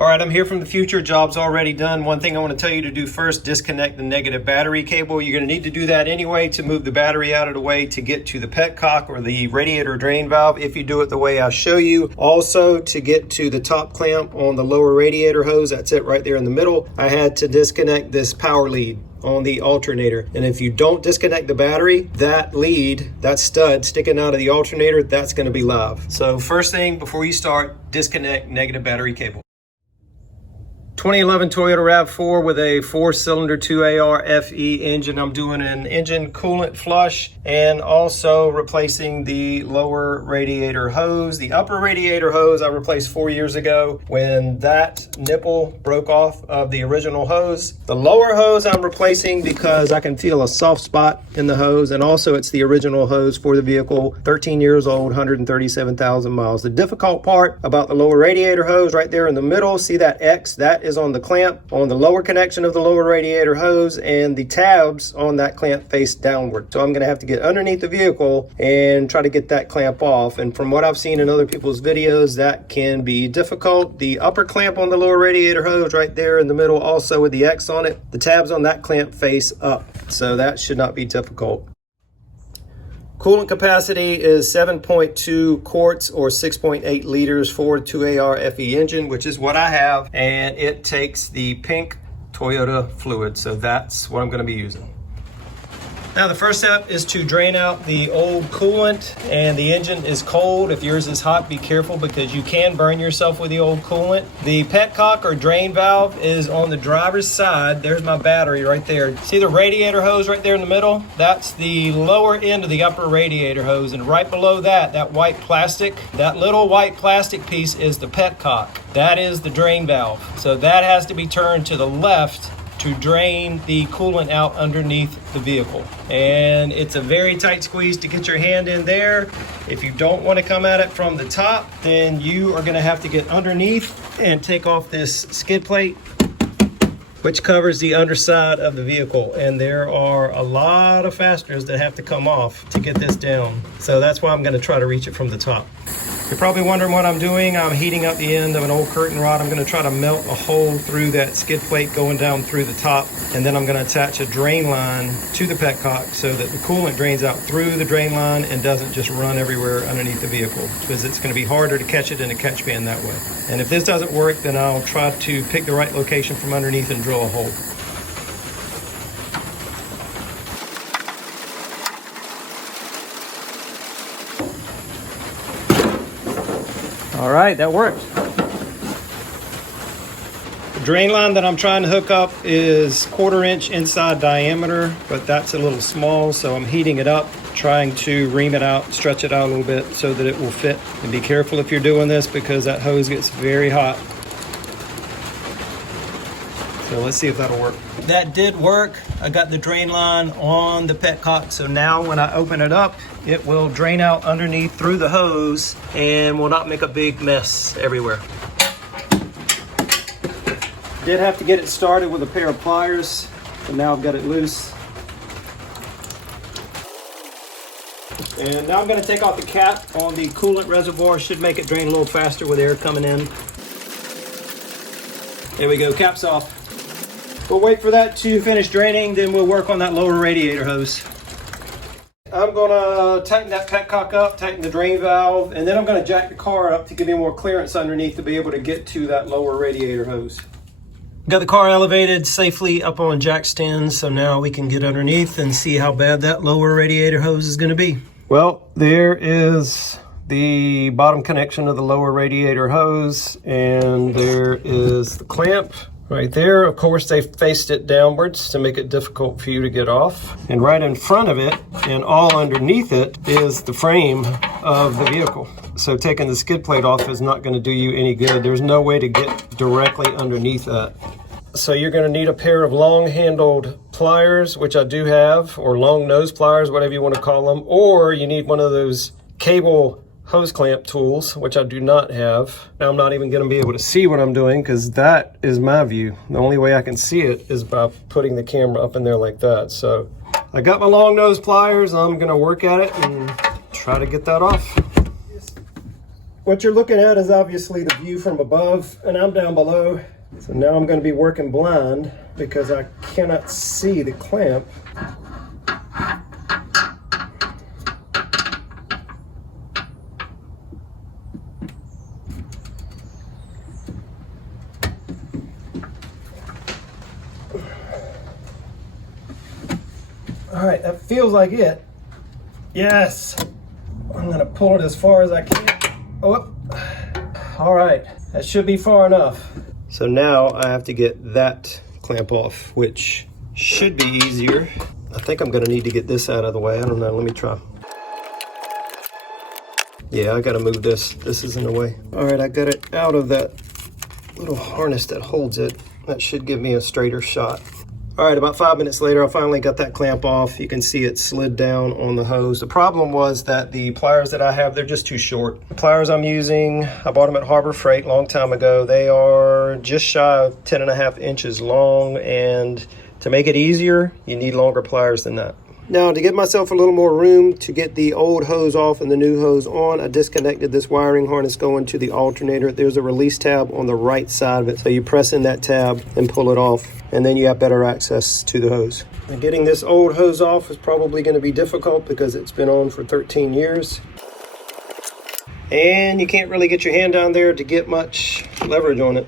All right, I'm here from the future. Job's already done. One thing I want to tell you to do first, disconnect the negative battery cable. You're going to need to do that anyway to move the battery out of the way to get to the petcock or the radiator drain valve if you do it the way I show you. Also, to get to the top clamp on the lower radiator hose, that's it right there in the middle, I had to disconnect this power lead on the alternator. And if you don't disconnect the battery, that lead, that stud sticking out of the alternator, that's going to be live. So first thing before you start, disconnect negative battery cable. 2011 Toyota RAV4 with a 4-cylinder 2AR FE engine. I'm doing an engine coolant flush and also replacing the lower radiator hose. The upper radiator hose I replaced 4 years ago when that nipple broke off of the original hose. The lower hose I'm replacing because I can feel a soft spot in the hose, and also it's the original hose for the vehicle, 13 years old, 137,000 miles. The difficult part about the lower radiator hose right there in the middle, see that X? That is on the clamp on the lower connection of the lower radiator hose, and the tabs on that clamp face downward. So I'm going to have to get underneath the vehicle and try to get that clamp off. And from what I've seen in other people's videos, that can be difficult. The upper clamp on the lower radiator hose right there in the middle, also with the X on it, the tabs on that clamp face up. So that should not be difficult. Coolant capacity is 7.2 quarts or 6.8 liters for 2AR FE engine, which is what I have, and it takes the pink Toyota fluid, so that's what I'm going to be using. Now the first step is to drain out the old coolant, and the engine is cold. If yours is hot, be careful because you can burn yourself with the old coolant. The petcock or drain valve is on the driver's side. There's my battery right there. See the radiator hose right there in the middle? That's the lower end of the upper radiator hose, and right below that, that white plastic, that little white plastic piece is the petcock. That is the drain valve. So that has to be turned to the left to drain the coolant out underneath the vehicle. And it's a very tight squeeze to get your hand in there. If you don't want to come at it from the top, then you are gonna have to get underneath and take off this skid plate, which covers the underside of the vehicle. And there are a lot of fasteners that have to come off to get this down. So that's why I'm gonna try to reach it from the top. You're probably wondering what I'm doing. I'm heating up the end of an old curtain rod. I'm gonna try to melt a hole through that skid plate going down through the top, and then I'm gonna attach a drain line to the petcock so that the coolant drains out through the drain line and doesn't just run everywhere underneath the vehicle, because it's gonna be harder to catch it in a catch pan that way. And if this doesn't work, then I'll try to pick the right location from underneath and drill a hole. All right, that worked. The drain line that I'm trying to hook up is 1/4 inch inside diameter, but that's a little small, so I'm heating it up, trying to ream it out, stretch it out a little bit so that it will fit. And be careful if you're doing this because that hose gets very hot. So let's see if that'll work. That did work. I got the drain line on the petcock, so now when I open it up, it will drain out underneath through the hose and will not make a big mess everywhere. Did have to get it started with a pair of pliers, but now I've got it loose. And now I'm going to take off the cap on the coolant reservoir. Should make it drain a little faster with air coming in. There we go, cap's off. We'll wait for that to finish draining, then we'll work on that lower radiator hose. I'm gonna tighten that petcock up, tighten the drain valve, and then I'm gonna jack the car up to give me more clearance underneath to be able to get to that lower radiator hose. Got the car elevated safely up on jack stands, so now we can get underneath and see how bad that lower radiator hose is gonna be. Well, there is the bottom connection of the lower radiator hose, and there is the clamp right there. Of course, they faced it downwards to make it difficult for you to get off. And right in front of it and all underneath it is the frame of the vehicle. So taking the skid plate off is not going to do you any good. There's no way to get directly underneath that. So you're going to need a pair of long-handled pliers, which I do have, or long nose pliers, whatever you want to call them, or you need one of those cable hose clamp tools, which I do not have. Now I'm not even going to be able to see what I'm doing because that is my view. The only way I can see it is by putting the camera up in there like that. So I got my long nose pliers. I'm going to work at it and try to get that off. what you're looking at is obviously the view from above, and I'm down below. So now I'm going to be working blind because I cannot see the clamp. All right, that feels like it. Yes. I'm going to pull it as far as I can. Oh, all right, that should be far enough. So now I have to get that clamp off, which should be easier. I think I'm going to need to get this out of the way. I don't know. Let me try. Yeah, I got to move this. This is in the way. All right, I got it out of that little harness that holds it. That should give me a straighter shot. All right, about 5 minutes later, I finally got that clamp off. You can see it slid down on the hose. The problem was that the pliers that I have, they're just too short. The pliers I'm using, I bought them at Harbor Freight a long time ago. They are just shy of 10.5 inches long, and to make it easier, you need longer pliers than that. Now, to give myself a little more room to get the old hose off and the new hose on, I disconnected this wiring harness going to the alternator. There's a release tab on the right side of it. So you press in that tab and pull it off, and then you have better access to the hose. And getting this old hose off is probably going to be difficult because it's been on for 13 years. And you can't really get your hand down there to get much leverage on it.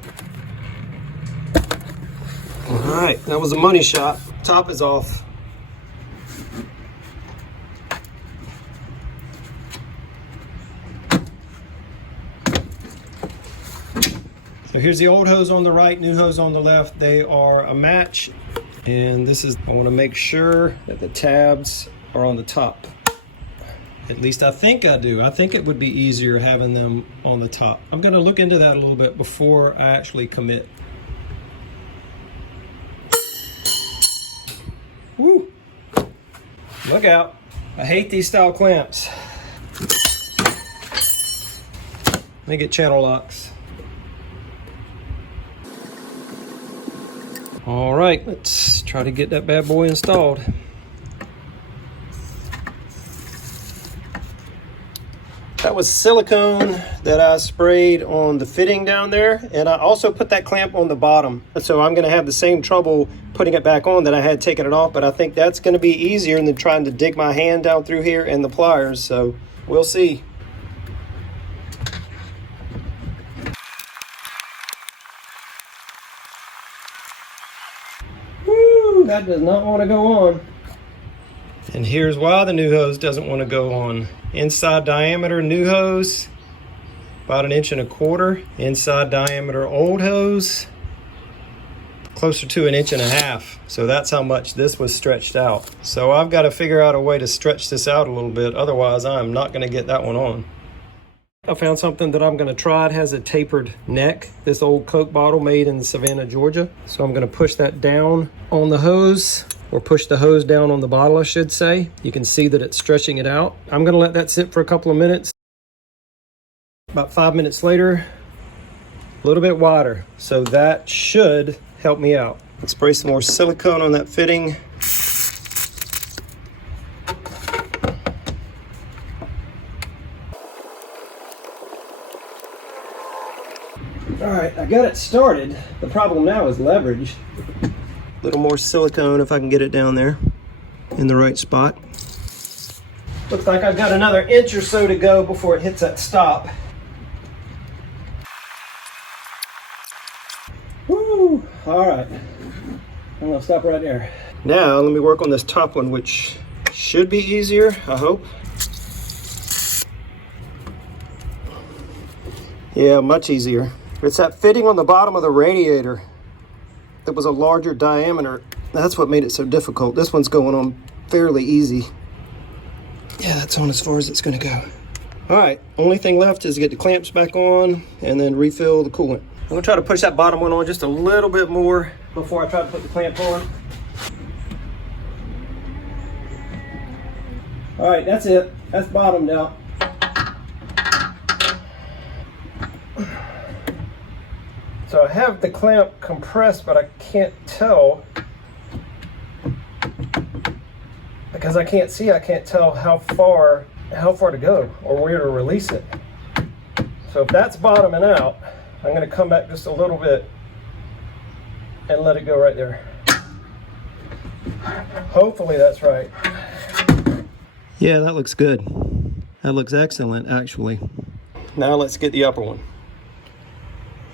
All right, that was a money shot. Top is off. So here's the old hose on the right, new hose on the left. They are a match. And this is, I want to make sure that the tabs are on the top. At least I think I do. I think it would be easier having them on the top. I'm going to look into that a little bit before I actually commit. Woo! Look out. I hate these style clamps. Let me get channel locks. All right, let's try to get that bad boy installed. That was silicone that I sprayed on the fitting down there, and I also put that clamp on the bottom. So I'm gonna have the same trouble putting it back on that I had taking it off, but I think that's gonna be easier than trying to dig my hand down through here and the pliers, so we'll see. That does not want to go on. And here's why the new hose doesn't want to go on. Inside diameter new hose, about 1.25 inches. Inside diameter old hose, closer to 1.5 inches. So that's how much this was stretched out. So I've got to figure out a way to stretch this out a little bit. Otherwise, I'm not going to get that one on. I found something that I'm going to try. It has a tapered neck. This old Coke bottle made in Savannah, Georgia. So I'm going to push that down on the hose, or push the hose down on the bottle, I should say. You can see that it's stretching it out. I'm going to let that sit for a couple of minutes. About 5 minutes later, a little bit wider. So that should help me out. Let's spray some more silicone on that fitting. All right, I got it started. The problem now is leverage. A little more silicone if I can get it down there in the right spot. Looks like I've got another inch or so to go before it hits that stop. Woo! All right, I'm gonna stop right there. Now let me work on this top one, which should be easier, I hope. Yeah, much easier. It's that fitting on the bottom of the radiator that was a larger diameter. That's what made it so difficult. This one's going on fairly easy. Yeah, that's on as far as it's gonna go. All right, only thing left is to get the clamps back on and then refill the coolant. I'm gonna try to push that bottom one on just a little bit more before I try to put the clamp on. All right, that's it. That's bottomed out. So I have the clamp compressed, but I can't tell because I can't tell how far to go or where to release it. So if that's bottoming out, I'm gonna come back just a little bit and let it go right there. Hopefully that's right. Yeah, that looks good. That looks excellent, actually. Now let's get the upper one.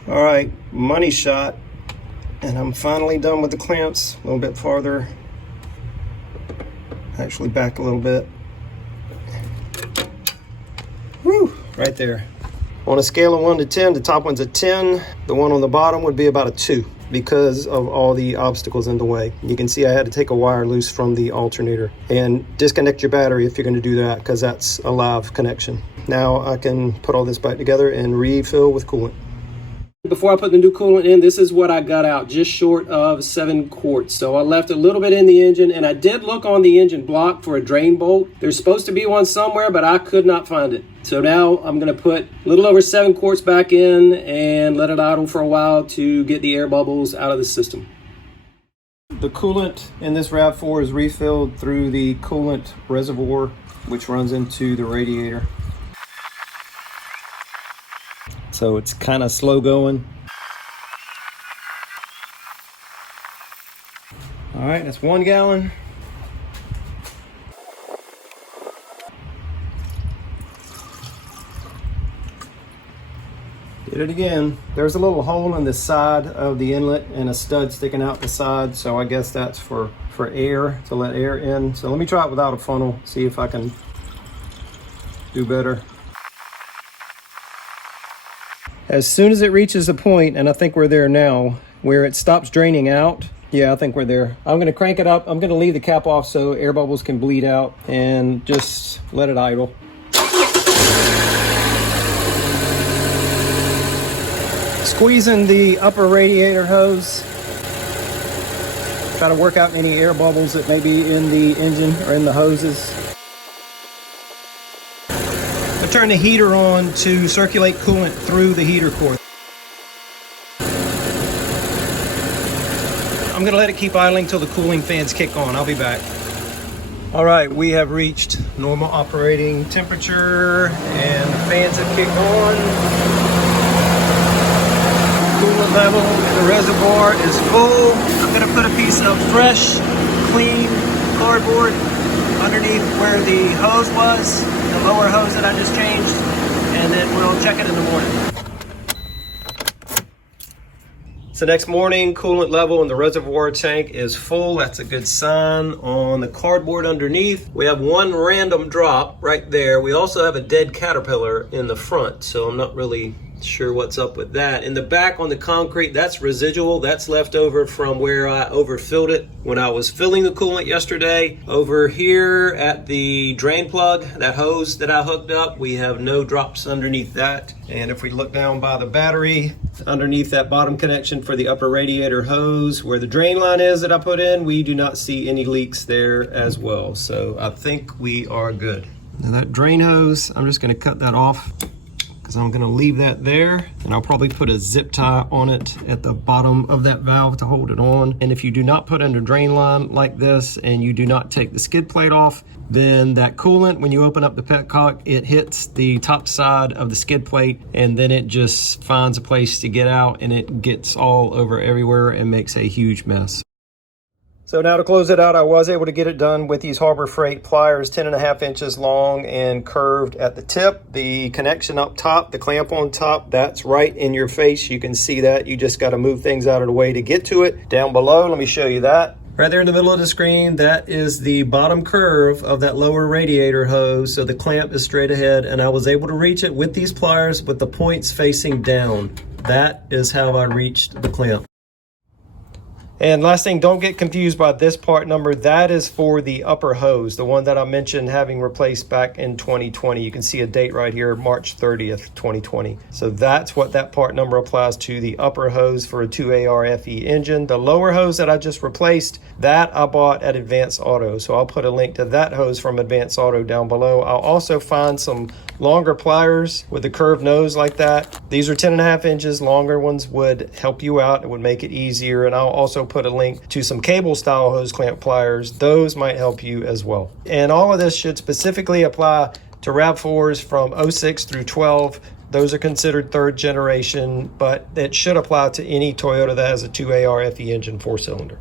All right, money shot. And I'm finally done with the clamps. A little bit farther. Actually back a little bit. Woo, right there. On a scale of 1 to 10, the top one's a 10. The one on the bottom would be about a 2 because of all the obstacles in the way. You can see I had to take a wire loose from the alternator and disconnect your battery if you're going to do that, because that's a live connection. Now I can put all this back together and refill with coolant. Before I put the new coolant in, this is what I got out, just short of 7 quarts. So I left a little bit in the engine, and I did look on the engine block for a drain bolt. There's supposed to be one somewhere, but I could not find it. So now I'm gonna put a little over 7 quarts back in and let it idle for a while to get the air bubbles out of the system. The coolant in this RAV4 is refilled through the coolant reservoir, which runs into the radiator. So it's kind of slow going. All right, that's 1 gallon. Did it again. There's a little hole in the side of the inlet and a stud sticking out the side, so I guess that's for air, to let air in. So let me try it without a funnel, see if I can do better. As soon as it reaches a point, and I think we're there now, where it stops draining out, yeah, I think we're there. I'm gonna crank it up. I'm gonna leave the cap off so air bubbles can bleed out and just let it idle. Squeezing the upper radiator hose. Try to work out any air bubbles that may be in the engine or in the hoses. I turn the heater on to circulate coolant through the heater core. I'm gonna let it keep idling till the cooling fans kick on. I'll be back. All right, we have reached normal operating temperature and the fans have kicked on. Coolant level in the reservoir is full. I'm gonna put a piece of fresh, clean cardboard underneath where the hose was, the lower hose that I just changed, and then we'll check it in the morning. So next morning, coolant level in the reservoir tank is full. That's a good sign. On the cardboard underneath, we have 1 random drop right there. We also have a dead caterpillar in the front, so I'm not really sure what's up with that. In the back on the concrete, that's residual. That's left over from where I overfilled it when I was filling the coolant yesterday. Over here at the drain plug, that hose that I hooked up, we have no drops underneath that. And if we look down by the battery, underneath that bottom connection for the upper radiator hose, where the drain line is that I put in, we do not see any leaks there as well. So I think we are good. Now that drain hose, I'm just gonna cut that off, because I'm gonna leave that there, and I'll probably put a zip tie on it at the bottom of that valve to hold it on. And if you do not put under drain line like this and you do not take the skid plate off, then that coolant, when you open up the petcock, it hits the top side of the skid plate, and then it just finds a place to get out, and it gets all over everywhere and makes a huge mess. So now to close it out, I was able to get it done with these Harbor Freight pliers, 10.5 inches long and curved at the tip. The connection up top, the clamp on top, that's right in your face. You can see that. You just got to move things out of the way to get to it. Down below, let me show you that. Right there in the middle of the screen, that is the bottom curve of that lower radiator hose. So the clamp is straight ahead, and I was able to reach it with these pliers with the points facing down. That is how I reached the clamp. And last thing, don't get confused by this part number. That is for the upper hose, the one that I mentioned having replaced back in 2020. You can see a date right here, March 30th, 2020. So that's what that part number applies to, the upper hose for a 2AR-FE engine. The lower hose that I just replaced, that I bought at Advance Auto. So I'll put a link to that hose from Advance Auto down below. I'll also find some longer pliers with a curved nose like that. These are 10.5 inches. Longer ones would help you out. It would make it easier. And I'll also put a link to some cable style hose clamp pliers. Those might help you as well. And all of this should specifically apply to RAV4s from 06 through 12. Those are considered third generation, but it should apply to any Toyota that has a 2AR FE engine 4-cylinder.